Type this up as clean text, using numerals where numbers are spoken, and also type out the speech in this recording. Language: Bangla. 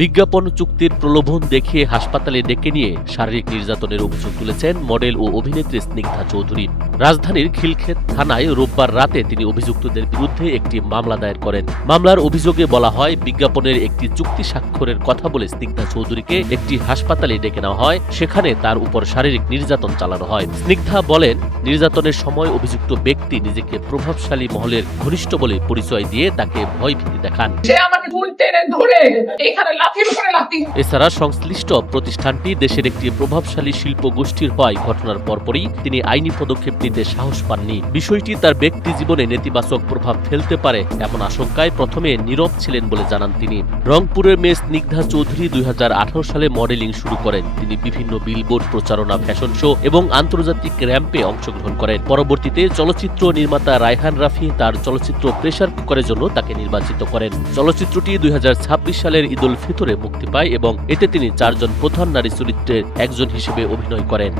বিজ্ঞাপন চুক্তির প্রলোভন দেখিয়ে হাসপাতালে ডেকে নিয়ে শারীরিক নির্যাতনের অভিযোগ তুলেছেন মডেল ও অভিনেত্রী স্নিগ্ধা চৌধুরী। রাজধানীর খিলক্ষেত থানায় রোববার রাতে তিনি অভিযুক্তদের বিরুদ্ধে একটি মামলা দায়ের করেন। মামলার অভিযোগে বলা হয়, বিজ্ঞাপনের একটি চুক্তি স্বাক্ষরের কথা বলে স্নিগ্ধা চৌধুরীকে একটি হাসপাতালে ডেকে নেওয়া হয়। সেখানে তার উপর শারীরিক নির্যাতন চালানো হয়। স্নিগ্ধা বলেন, নির্যাতনের সময় অভিযুক্ত ব্যক্তি নিজেকে প্রভাবশালী মহলের ঘনিষ্ঠ বলে পরিচয় দিয়ে তাকে ভয়ভীতি দেখান। এছাড়া সংশ্লিষ্ট প্রতিষ্ঠানটি দেশের একটি প্রভাবশালী শিল্প গোষ্ঠীর হওয়ায় ঘটনার পরপরই তিনি আইনি পদক্ষেপ নিতে সাহস পাননি। বিষয়টি তার ব্যক্তি জীবনে নেতিবাচক প্রভাব ফেলতে পারে এমন আশঙ্কায় প্রথমে নীরব ছিলেন বলে জানান তিনি। রংপুরের মেয়ে স্নিগ্ধা চৌধুরী 2018 সালে মডেলিং শুরু করেন। তিনি বিভিন্ন বিলবোর্ড, প্রচারণা, ফ্যাশন শো এবং আন্তর্জাতিক র্যাম্পে অংশগ্রহণ করেন। পরবর্তীতে চলচ্চিত্র নির্মাতা রায়হান রাফি তার চলচ্চিত্র প্রেসার কুকারের জন্য তাকে নির্বাচিত করেন। চলচ্চিত্রটি 2026 সালের ঈদ উল ফিতরে মুক্তি পায় এবং এতে তিনি 4 জন প্রধান নারী চরিত্রের একজন হিসেবে অভিনয় করেন।